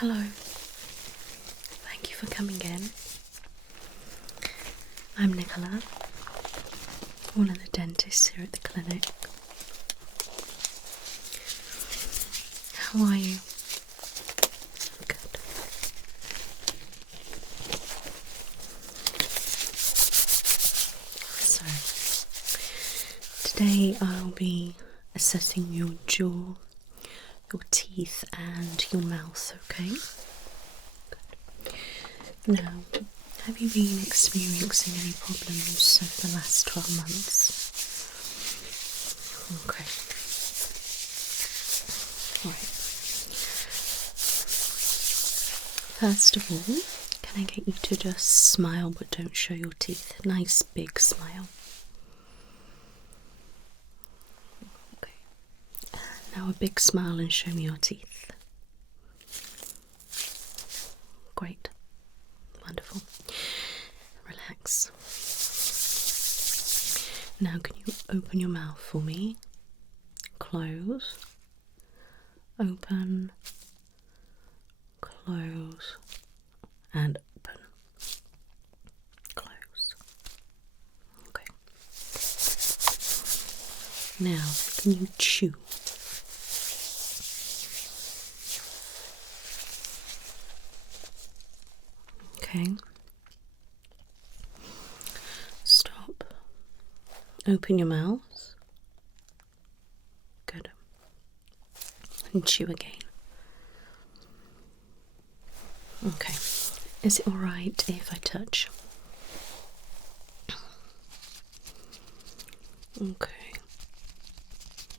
Hello. Thank you for coming in. I'm Nicola, one of the dentists here at the clinic. How are you? Good. So, today I'll be assessing your jaw, your teeth and your mouth, okay? Good. Now, have you been experiencing any problems over the last 12 months? Okay. Right. First of all, can I get you to just smile but don't show your teeth? Nice big smile. Okay. Now a big smile and show me your teeth. Great. Wonderful. Relax. Now can you open your mouth for me? Close. Open. Close. And open. Close. Okay. Now can you chew? Okay. Stop. Open your mouth. Good. And chew again. Okay. Is it alright if I touch? Okay.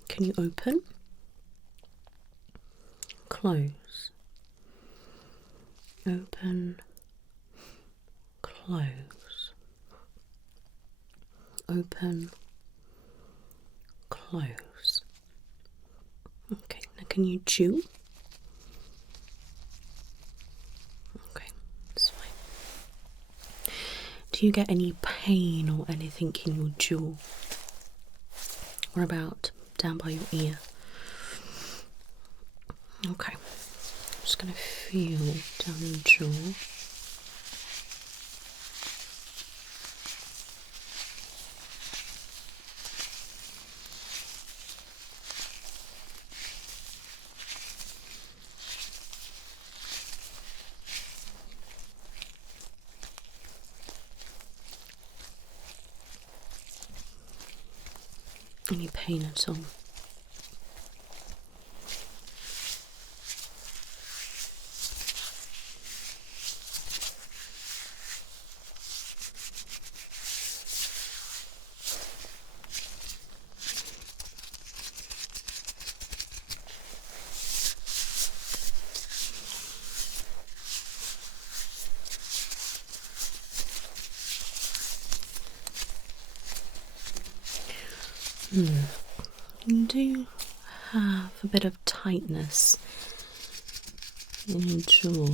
Can you open? Close. Open. Close. Open. Close. Okay, now can you chew? Okay, that's fine. Do you get any pain or anything in your jaw? What about down by your ear? Okay, I'm just going to feel down your jaw. Any pain at all? You do have a bit of tightness in your jaw.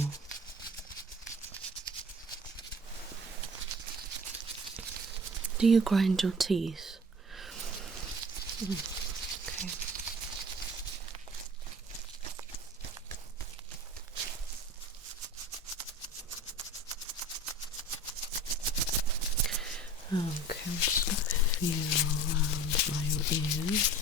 Do you grind your teeth? Okay. Okay, I'm just going to feel around by your ears.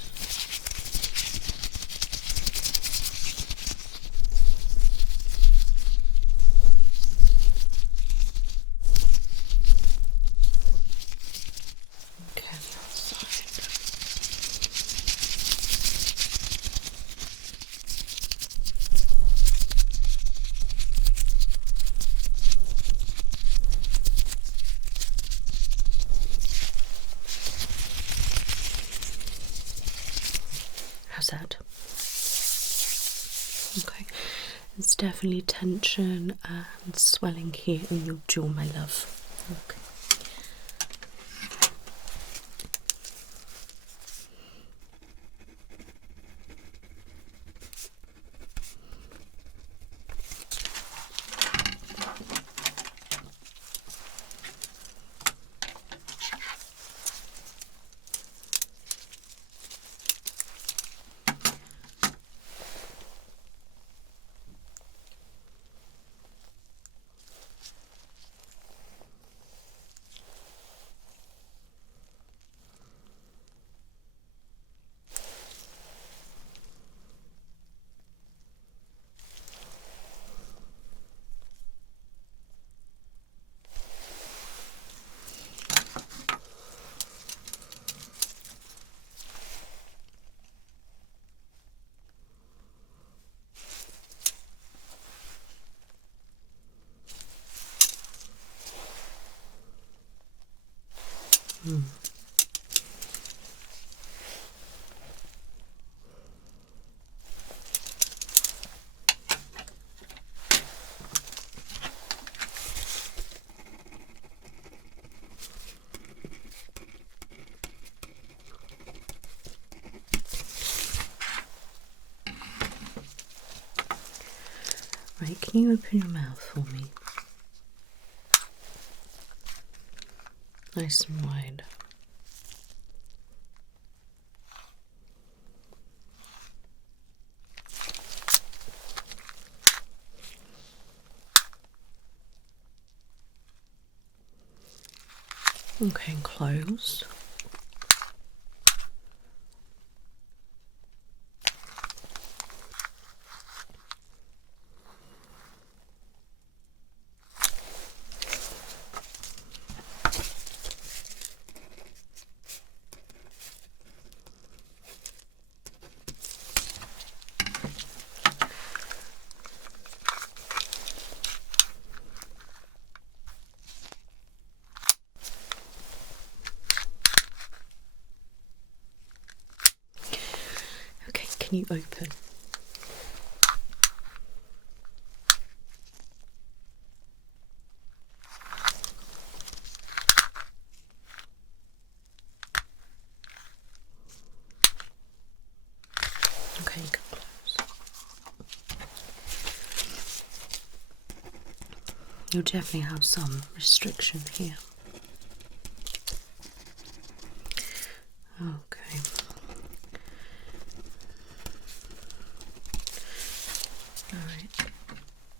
Okay, the outside. How's that? Okay, there's definitely tension and swelling here in your jaw, my love. Okay. Right, can you open your mouth for me? Nice and wide. Okay, and close. Okay, can you open? Okay, you can close. You'll definitely have some restriction here. Okay. Alright.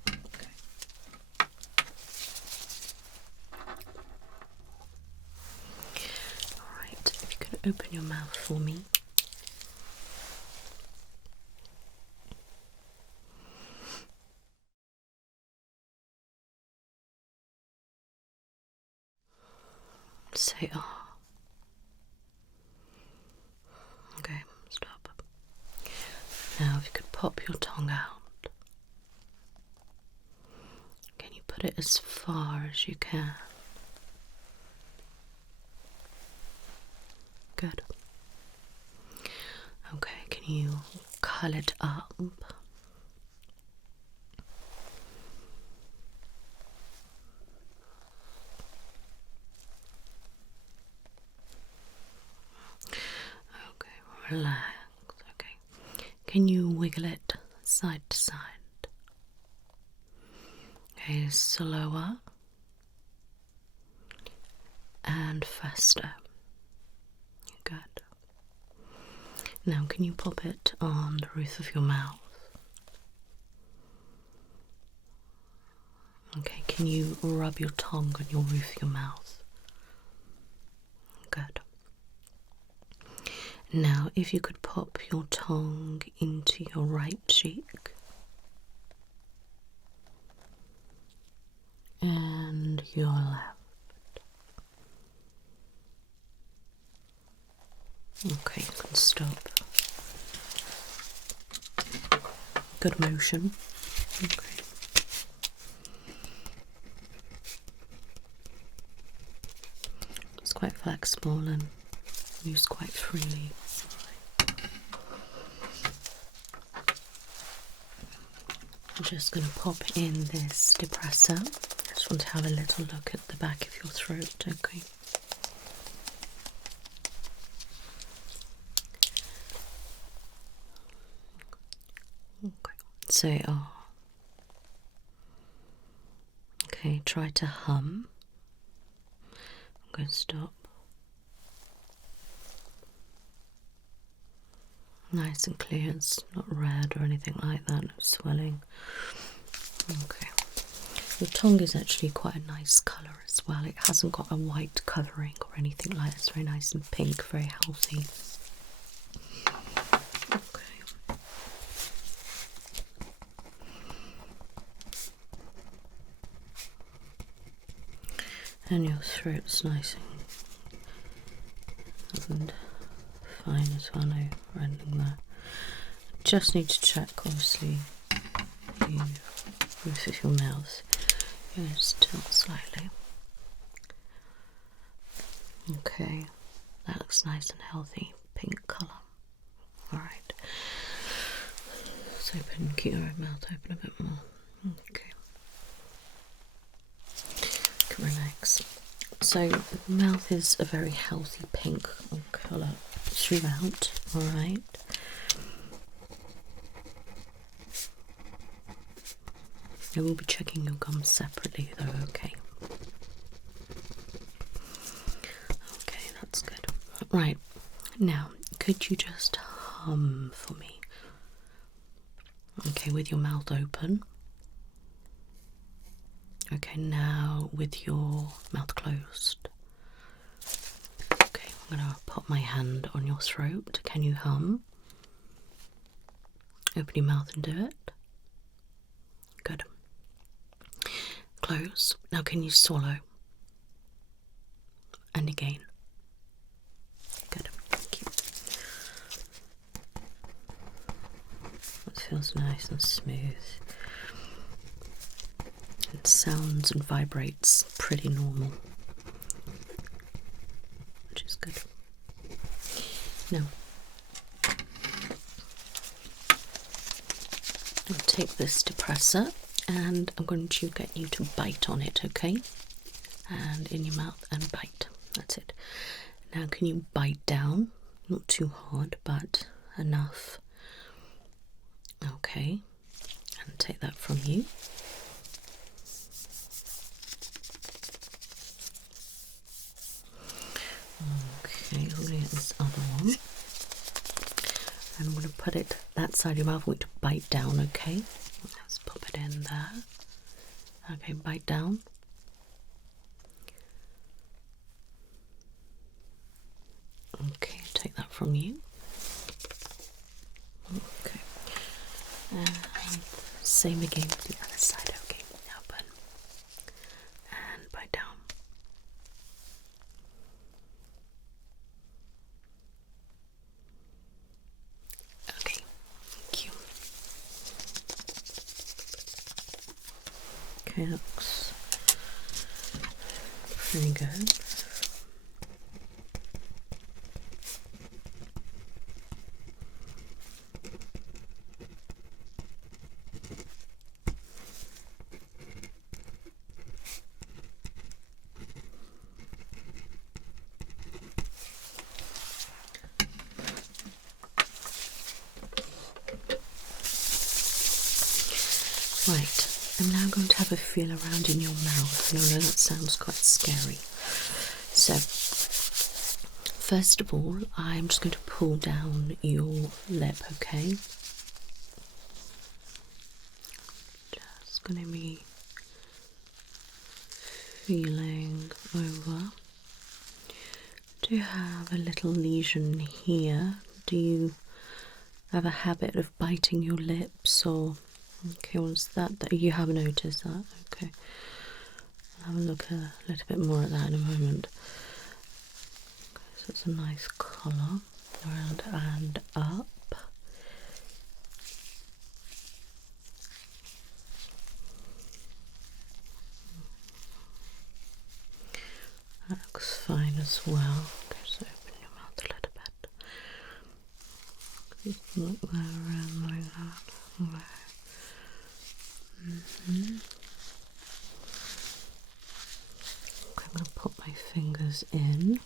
Okay. Alright, if you could open your mouth for me. Say ah. Okay, stop. Now if you could pop your tongue out. Can you put it as far as you can? Good. Okay, can you curl it up? Okay, relax. Okay. Can you wiggle it side to side? Okay, slower and faster. Good. Now, can you pop it on the roof of your mouth? Okay, can you rub your tongue on your roof of your mouth? Good. Now, if you could pop your tongue into your right cheek and your left. Okay, you can stop. Good motion. Okay. It's quite flexible and used quite freely. I'm just going to pop in this depressor. I just want to have a little look at the back of your throat, okay? Okay, say ah. Okay, try to hum. I'm going to stop. Nice and clear, it's not red or anything like that, no swelling. Okay. Your tongue is actually quite a nice colour as well. It hasn't got a white covering or anything like that. It's very nice and pink, very healthy. Okay. And your throat's nice and fine as well, no rending there. Just need to check, obviously, the roof of your mouth. Just tilt slightly. Okay, that looks nice and healthy, pink colour. Alright, let's keep your mouth open a bit more. Okay, can relax. So the mouth is a very healthy pink colour throughout, alright. I will be checking your gums separately though, okay? Okay, that's good. Right, now, could you just hum for me? Okay, with your mouth open. Okay, now with your mouth closed. Okay, I'm going to put my hand on your throat. Can you hum? Open your mouth and do it. Good. Close. Now can you swallow? And again. Good. Thank you. That feels nice and smooth. It sounds and vibrates pretty normal, which is good. Now, I'll take this depressor and I'm going to get you to bite on it, okay? And in your mouth and bite. That's it. Now, can you bite down? Not too hard, but enough. Okay. And take that from you. Okay, I'm going to get this other one. And I'm going to put it that side of your mouth. I want you to bite down, okay? Let's pop it in there. Okay, bite down. Okay, take that from you. Okay. And same again with the other side, okay? Open. And bite down. Okay, thank you. Okay, looks pretty good. Right, I'm now going to have a feel around in your mouth, and I know that sounds quite scary. So, first of all, I'm just going to pull down your lip, okay? Just going to be feeling over. Do you have a little lesion here? Do you have a habit of biting your lips, or... Okay, was that you have noticed that? Okay, I'll have a look a little bit more at that in a moment. Okay, so it's a nice colour around and up. That looks fine as well. Okay, so open your mouth a little bit. Look there around like that. Okay. Okay, I'm going to put my fingers in.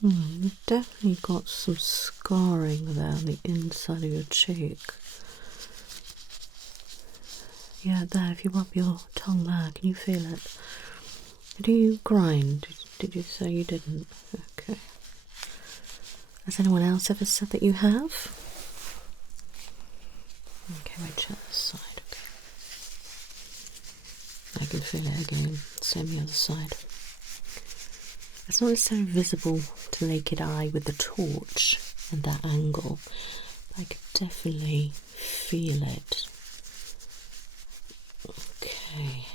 You've definitely got some scarring there on the inside of your cheek. Yeah, there, if you rub your tongue there, can you feel it? Did you grind? Did you say you didn't? Okay. Has anyone else ever said that you have? Okay, wait, check this side. Okay. I can feel it again. Same the other side. It's not necessarily visible to naked eye with the torch and that angle, but I could definitely feel it. Okay.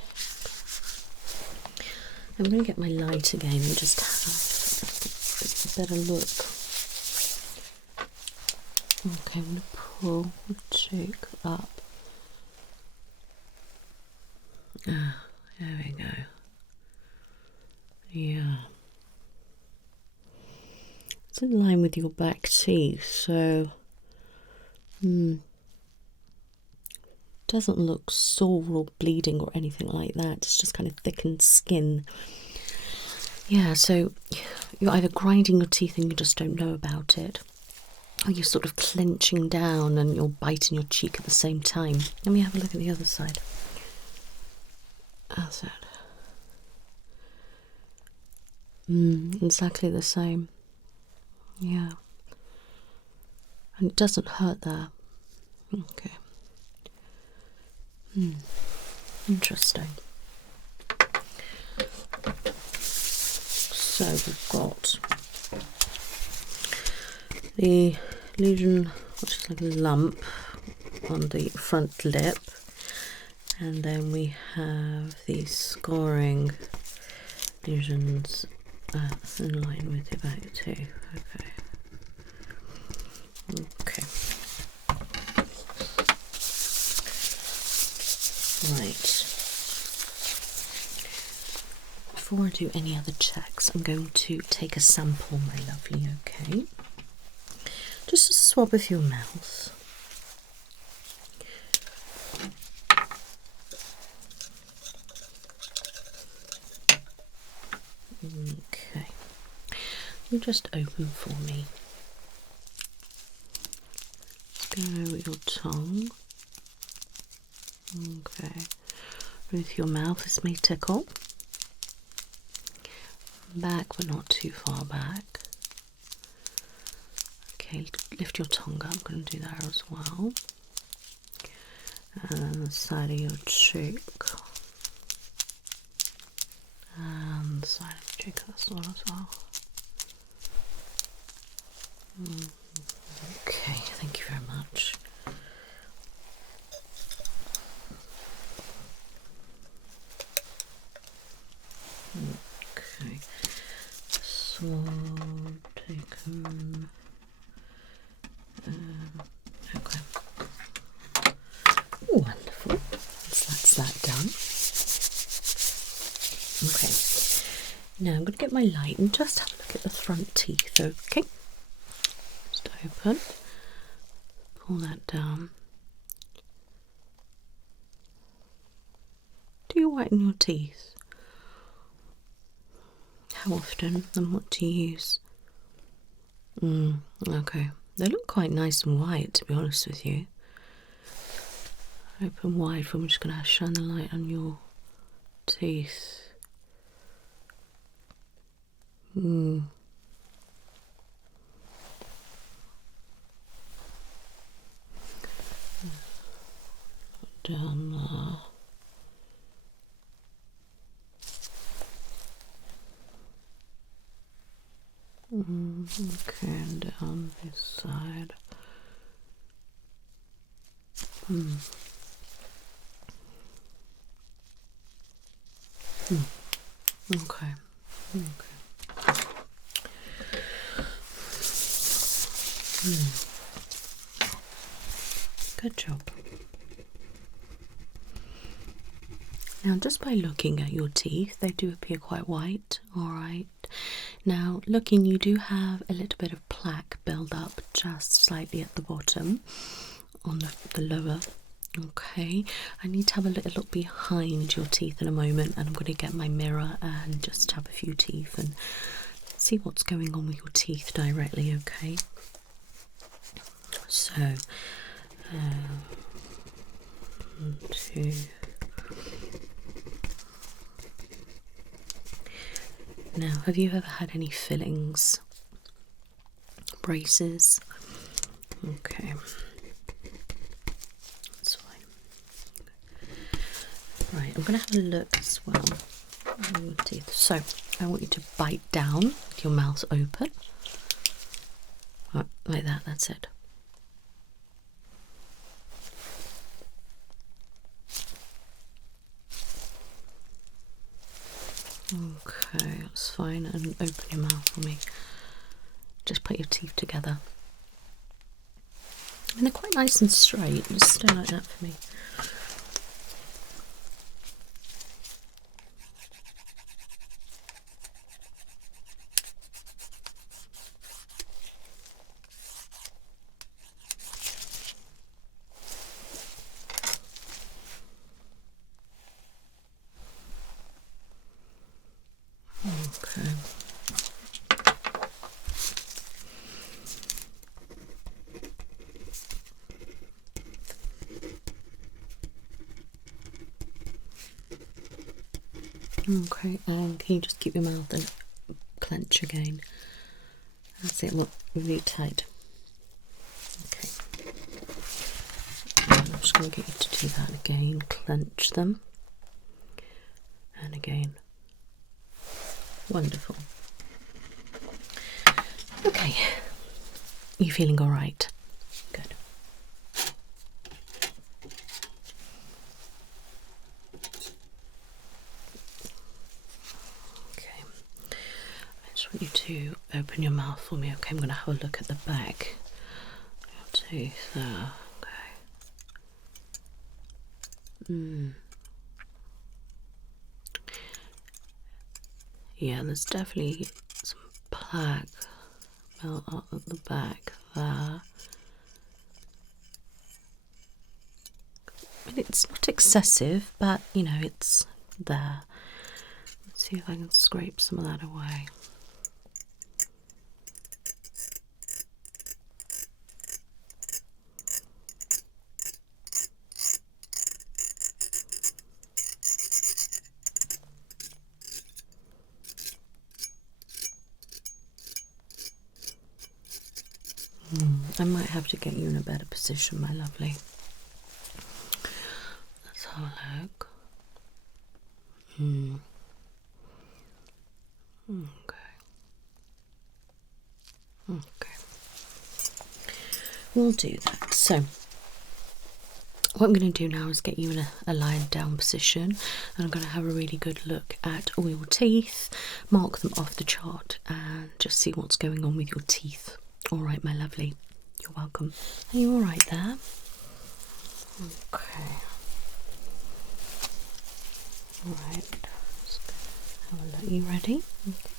I'm going to get my light again and just have a better look. Okay, I'm going to pull the cheek up. Ah, there we go. Yeah. It's in line with your back teeth, so doesn't look sore or bleeding or anything like that. It's just kind of thickened skin. Yeah, so you're either grinding your teeth and you just don't know about it, or you're sort of clenching down and you're biting your cheek at the same time. Let me have a look at the other side. That's it. Exactly the same. Yeah. And it doesn't hurt there. Okay. Interesting. So we've got the lesion, which is like a lump on the front lip, and then we have the scoring lesions in line with the back too. Okay. Right. Before I do any other checks, I'm going to take a sample, my lovely, okay? Just a swab of your mouth. Okay. You just open for me. Go with your tongue. Okay. With your mouth, this may tickle. Back, but not too far back. Okay, lift your tongue up. I'm going to do that as well. And the side of your cheek. And the side of your cheek as well. Okay, thank you very much. Okay, swab taken. Okay. Wonderful. That's that done. Okay. Now I'm going to get my light and just have a look at the front teeth, okay? Just open. Pull that down. Do you whiten your teeth? How often and what do you use? Okay. They look quite nice and white, to be honest with you. Open wide, for I'm just going to shine the light on your teeth. Down there. Okay, and down this side. Okay. Good job. Now, just by looking at your teeth, they do appear quite white. All right. Now, looking, you do have a little bit of plaque build up just slightly at the bottom on the lower. Okay, I need to have a little look behind your teeth in a moment, and I'm going to get my mirror and just have a few teeth and see what's going on with your teeth directly, okay? So, 1, 2. Now, have you ever had any fillings? Braces? Okay. That's fine. Right, I'm going to have a look as well at your teeth. So, I want you to bite down with your mouth open. Right, like that, that's it. Okay, that's fine. And open your mouth for me. Just put your teeth together. And they're quite nice and straight. Just stay like that for me. Okay, and can you just keep your mouth and clench again? That's it, look, really tight. Okay. And I'm just going to get you to do that again. Clench them. And again. Wonderful. Okay. You feeling all right? Good. Okay. I just want you to open your mouth for me. Okay, I'm going to have a look at the back of your teeth there. Okay. Yeah, there's definitely some plaque built up at the back there. I mean, it's not excessive, but you know, it's there. Let's see if I can scrape some of that away. I might have to get you in a better position, my lovely. Let's have a look. Okay. We'll do that. So, what I'm going to do now is get you in a lying down position, and I'm going to have a really good look at all your teeth, mark them off the chart, and just see what's going on with your teeth. All right, my lovely. You're welcome. Are you all right there? Okay. All right. Just have a look. You ready? Okay.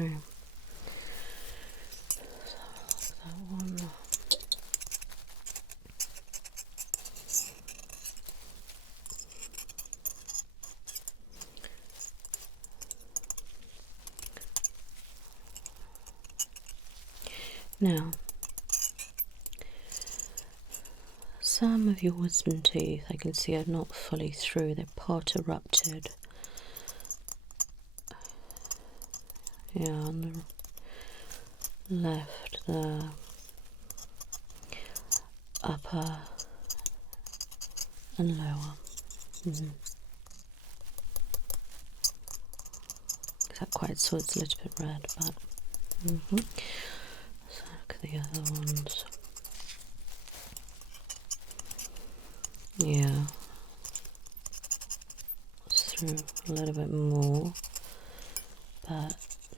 Okay. So that one. Now, some of your wisdom teeth I can see are not fully through, they're part erupted. Yeah, on the left, the upper and lower. Is that quite so? It's a little bit red, but. So look at the other ones. Yeah. It's through a little bit more, but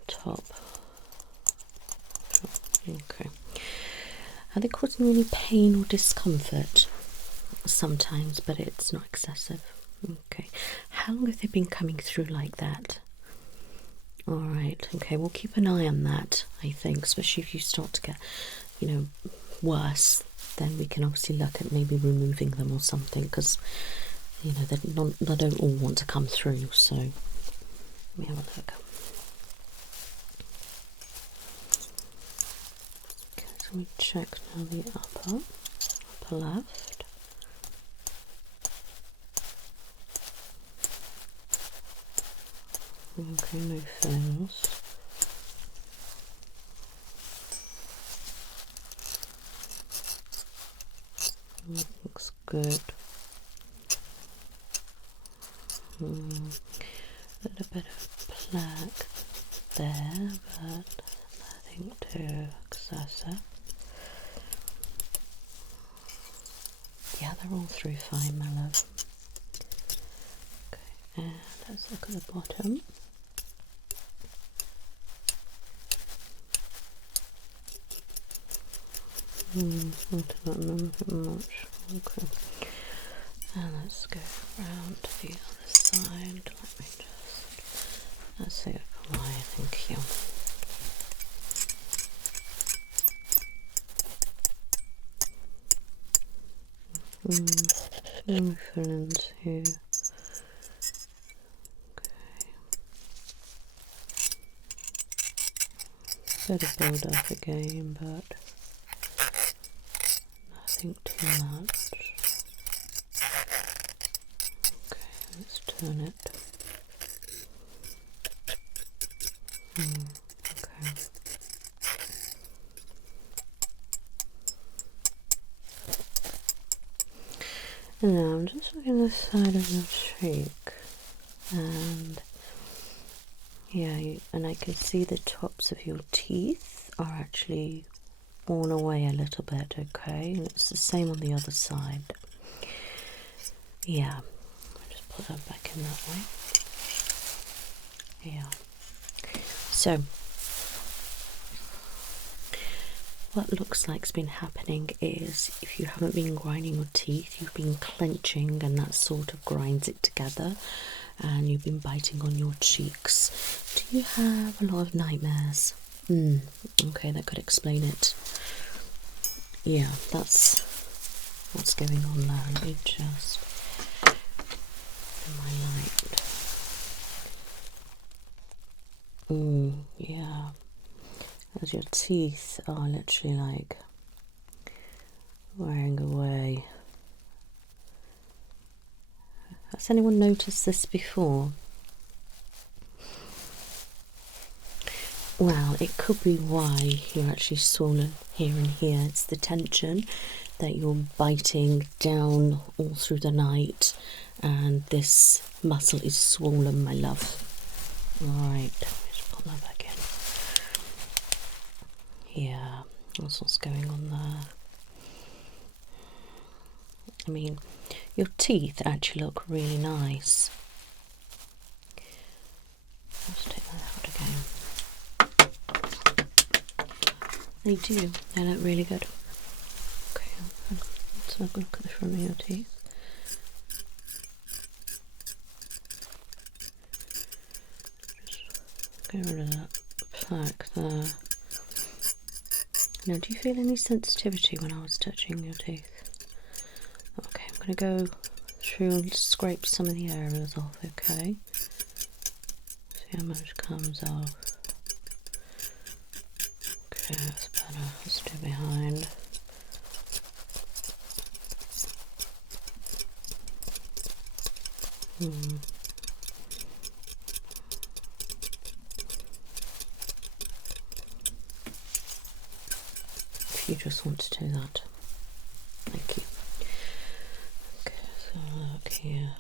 top. Okay. Are they causing any pain or discomfort? Sometimes, but it's not excessive. Okay. How long have they been coming through like that? Alright, okay, we'll keep an eye on that, I think, especially if you start to get, you know, worse, then we can obviously look at maybe removing them or something, because, you know, they don't all want to come through, so let me have a look. Okay, so we check now the upper left. Okay, no fillings. That looks good. A little bit of plaque there, but nothing too excessive. Yeah, they're all through fine, my love. Okay, and let's look at the bottom. Not much. Okay. And let's go around to the other side. Let me just That's it for my thank you. Let me fill into here. Okay. Bit of build up again, but nothing too much. Okay, let's turn it. Okay. And now I'm just looking at the side of your cheek, and yeah, and I can see the tops of your teeth are actually worn away a little bit, okay? And it's the same on the other side. Yeah, I'll just put that back in that way. Yeah. So, what looks like's been happening is if you haven't been grinding your teeth, you've been clenching, and that sort of grinds it together, and you've been biting on your cheeks. Do you have a lot of nightmares? Okay, that could explain it. Yeah, that's what's going on there. Let me just do my light. Yeah. As your teeth are literally like wearing away. Has anyone noticed this before? Well, it could be why you're actually swollen here and here. It's the tension that you're biting down all through the night, and this muscle is swollen, my love. Alright, let me just put that back in. Yeah, that's what's going on there. I mean, your teeth actually look really nice. Let's take that out again. They do, they look really good. Okay, let's have a look at the front of your teeth. Just get rid of that plaque there. Now, do you feel any sensitivity when I was touching your teeth? Okay, I'm going to go through and scrape some of the areas off, okay? See how much comes off. Okay, that's better. Let's do behind. If you just want to do that. Thank you. Okay, so look here.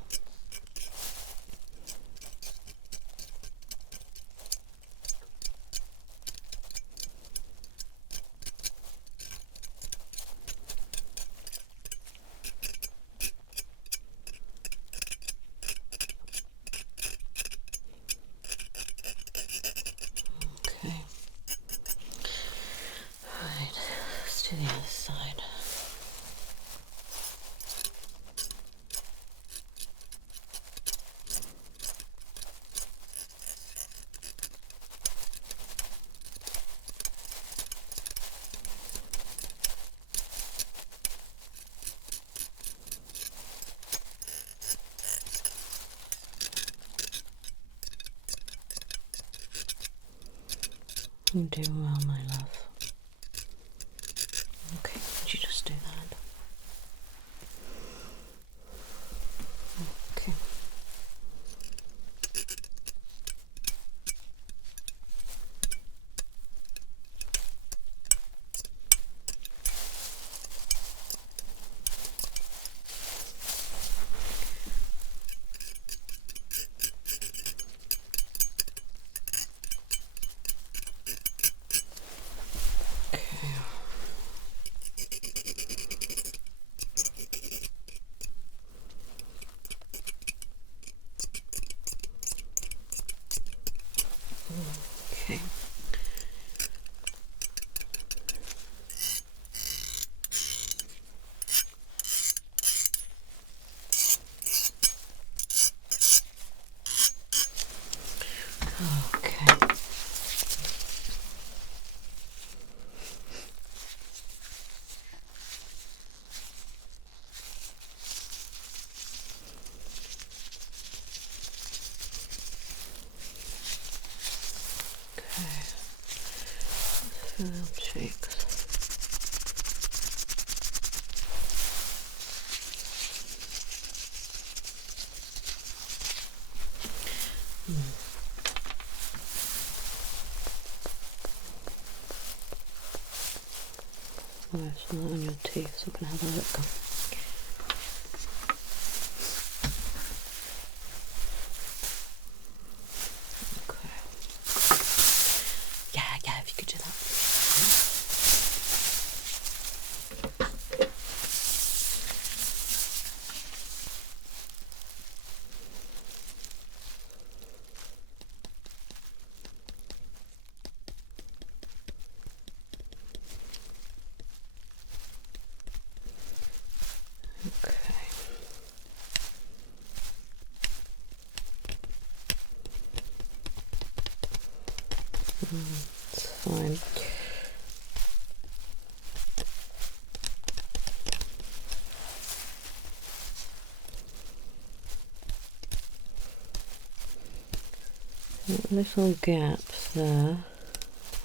Okay. Right, let's do the other side. You're doing well, my love. Okay, would you just do that? Okay. cheeks. Oh, it's not on your teeth, so we're going to have a look. Yeah, if you could do that. Okay. It's fine. Little gaps there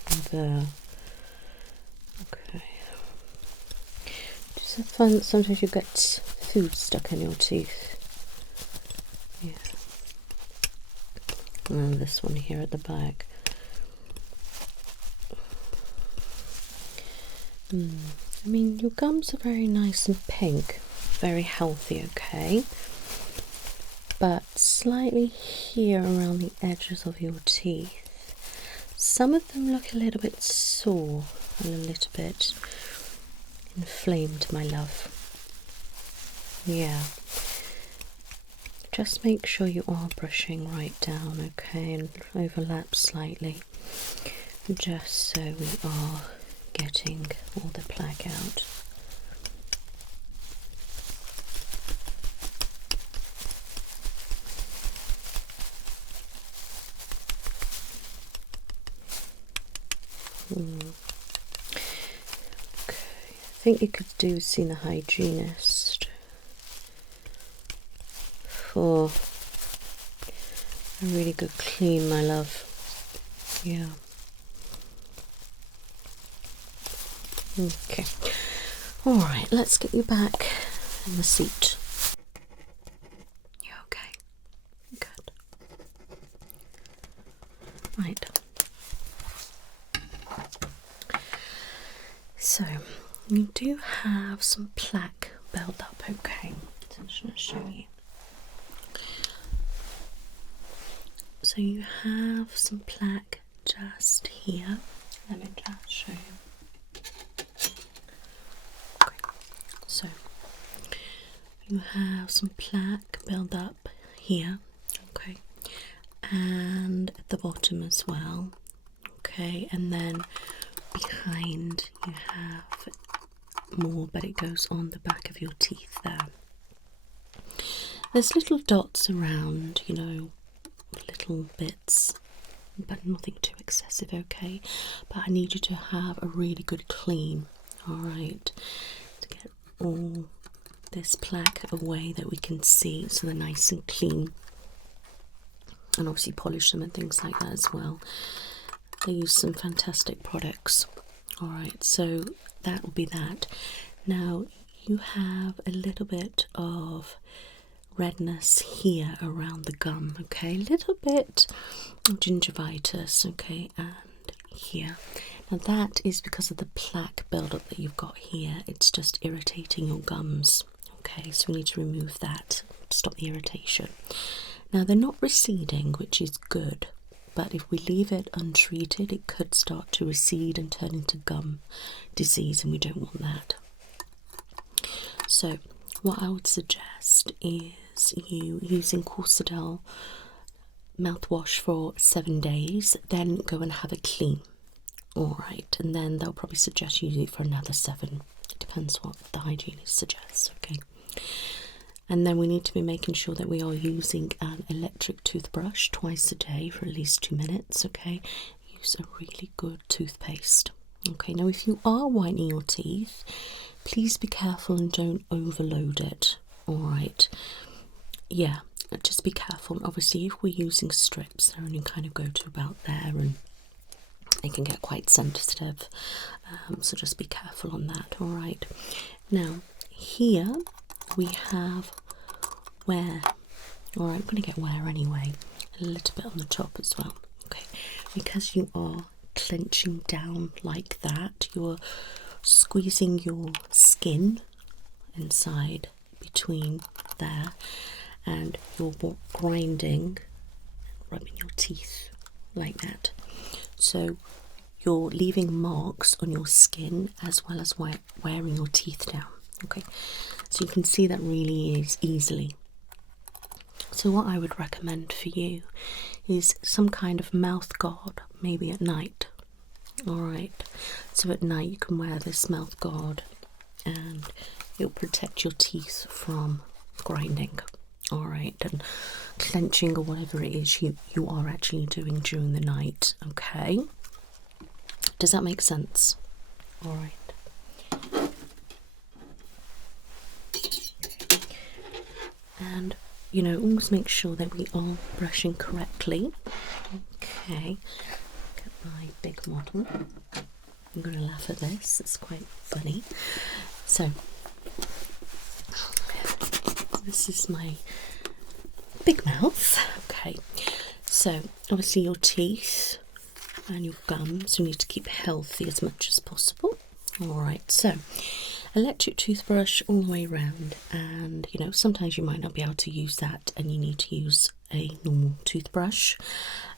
and there. Okay. Just have fun. Sometimes you get food stuck in your teeth. Yeah. And this one here at the back. I mean, your gums are very nice and pink, very healthy, okay? But slightly here around the edges of your teeth, some of them look a little bit sore and a little bit inflamed, my love. Yeah. Just make sure you are brushing right down, okay, and overlap slightly, just so we are getting all the plaque out. Okay, I think you could do seeing a hygienist for a really good clean, my love. Yeah. Okay. All right, let's get you back in the seat. You okay? Good. Right. So, you do have some plaque built up, okay? So I'm just going to show you. So you have some plaque just here. Let me just show you. Okay. So you have some plaque built up here, okay, and at the bottom as well, okay, and then behind you have more, but it goes on the back of your teeth there. There's little dots around, you know, little bits, but nothing too excessive, okay? But I need you to have a really good clean, alright, to get all this plaque away that we can see, so they're nice and clean, and obviously polish them and things like that as well. They use some fantastic products. Alright, so that will be that. Now you have a little bit of redness here around the gum, okay, a little bit of gingivitis, okay, and here. Now that is because of the plaque buildup that you've got here. It's just irritating your gums, okay, so we need to remove that to stop the irritation. Now they're not receding, which is good, but if we leave it untreated, it could start to recede and turn into gum disease, and we don't want that. So what I would suggest is you using Corsadel mouthwash for 7 days, then go and have a clean. Alright, and then they'll probably suggest you use it for another 7. It depends what the hygienist suggests, okay? And then we need to be making sure that we are using an electric toothbrush twice a day for at least 2 minutes, okay? Use a really good toothpaste. Okay, now if you are whitening your teeth, please be careful and don't overload it, alright? Yeah, just be careful. Obviously, if we're using strips, they only kind of go to about there, and It can get quite sensitive, so just be careful on that. All right. Now here we have wear. All right, I'm going to get wear anyway, a little bit on the top as well. Okay, because you are clenching down like that, you're squeezing your skin inside between there, and you're grinding, rubbing your teeth like that. So you're leaving marks on your skin as well as wearing your teeth down. Okay, so you can see that really is easily. So what I would recommend for you is some kind of mouth guard, maybe at night. All right, so at night you can wear this mouth guard and it'll protect your teeth from grinding, all right, and clenching or whatever it is you are actually doing during the night. Okay, does that make sense? All right. And you know, always make sure that we are brushing correctly. Okay, get my big model. I'm going to laugh at this, it's quite funny. So this is my big mouth. Okay, so obviously your teeth and your gums you need to keep healthy as much as possible. All right, so electric toothbrush all the way around, and you know, sometimes you might not be able to use that and you need to use a normal toothbrush,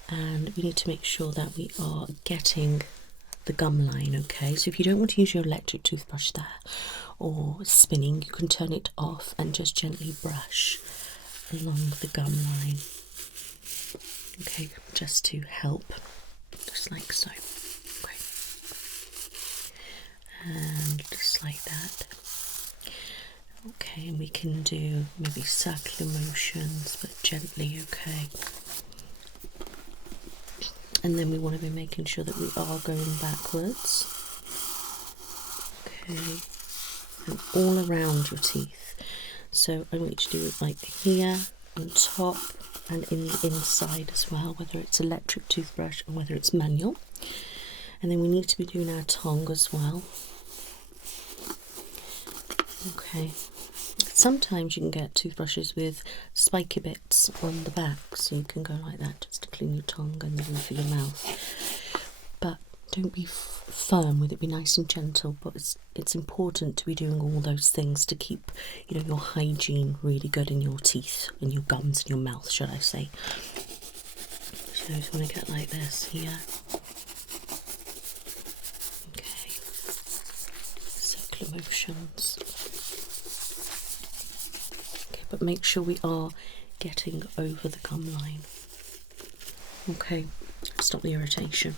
and we need to make sure that we are getting the gum line. Okay, so if you don't want to use your electric toothbrush there or spinning, you can turn it off and just gently brush along the gum line. Okay, just to help, just like so. Okay, and just like that. Okay, and we can do maybe circular motions but gently. Okay, and then we want to be making sure that we are going backwards. Okay, and all around your teeth. So I want you to do it like here, on top, and in the inside as well, whether it's electric toothbrush or whether it's manual. And then we need to be doing our tongue as well. Okay, sometimes you can get toothbrushes with spiky bits on the back, so you can go like that just to clean your tongue and the roof of your mouth. But don't be firm with it, be nice and gentle. But it's important to be doing all those things to keep, you know, your hygiene really good in your teeth and your gums and your mouth, should I say. So I just want to get like this here. Okay, circular motions. Okay, but make sure we are getting over the gum line. Okay, stop the irritation.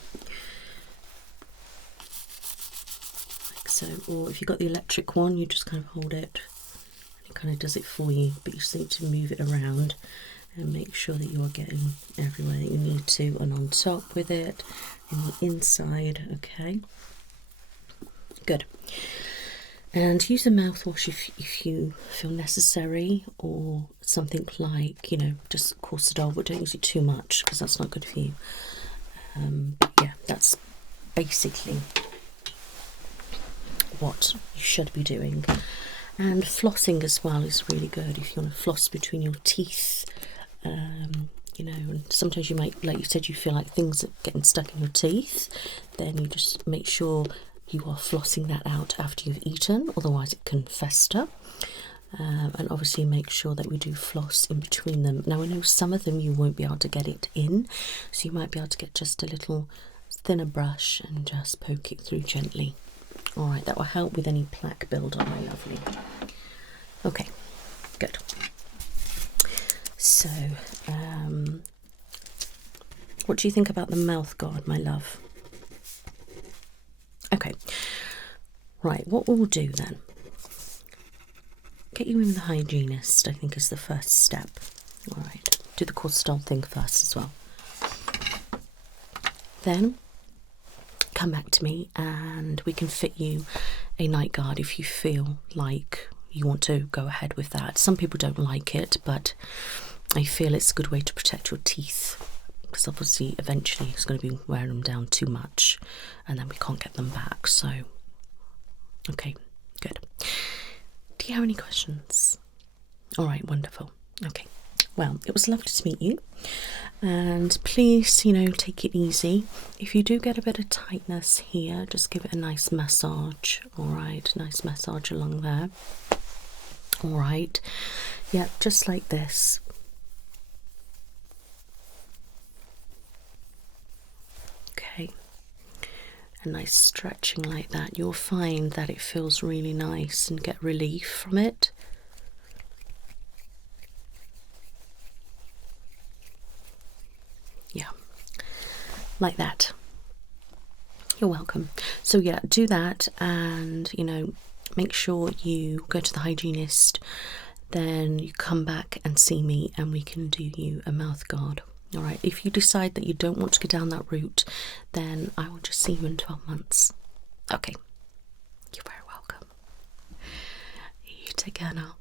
So, or if you've got the electric one, you just kind of hold it and it kind of does it for you, but you just need to move it around and make sure that you are getting everywhere that you need to, and on top with it, and the inside. Okay, good. And use a mouthwash if you feel necessary, or something like, you know, just Corsadol, but don't use it too much because that's not good for you. Yeah, that's basically what you should be doing. And flossing as well is really good if you want to floss between your teeth. You know, and sometimes you might, like you said, you feel like things are getting stuck in your teeth, then you just make sure you are flossing that out after you've eaten, otherwise it can fester. And obviously make sure that we do floss in between them. Now I know some of them you won't be able to get it in, so you might be able to get just a little thinner brush and just poke it through gently. Alright, that will help with any plaque build-up, my lovely. Okay, good. So, what do you think about the mouth guard, my love? Okay, right, what we'll do then, get you in the hygienist, I think, is the first step. Alright, do the Corsadol thing first as well. Then come back to me and we can fit you a night guard if you feel like you want to go ahead with that. Some people don't like it, but I feel it's a good way to protect your teeth because obviously eventually it's going to be wearing them down too much and then we can't get them back. So okay, good. Do you have any questions? All right, wonderful. Okay, well, it was lovely to meet you, and please, you know, take it easy. If you do get a bit of tightness here, just give it a nice massage. All right, nice massage along there. All right, yeah, just like this. Okay, a nice stretching like that. You'll find that it feels really nice and get relief from it. Yeah, like that. You're welcome. So yeah, do that, and you know, make sure you go to the hygienist, then you come back and see me and we can do you a mouth guard. All right, if you decide that you don't want to go down that route, then I will just see you in 12 months. Okay, you're very welcome. You take care now.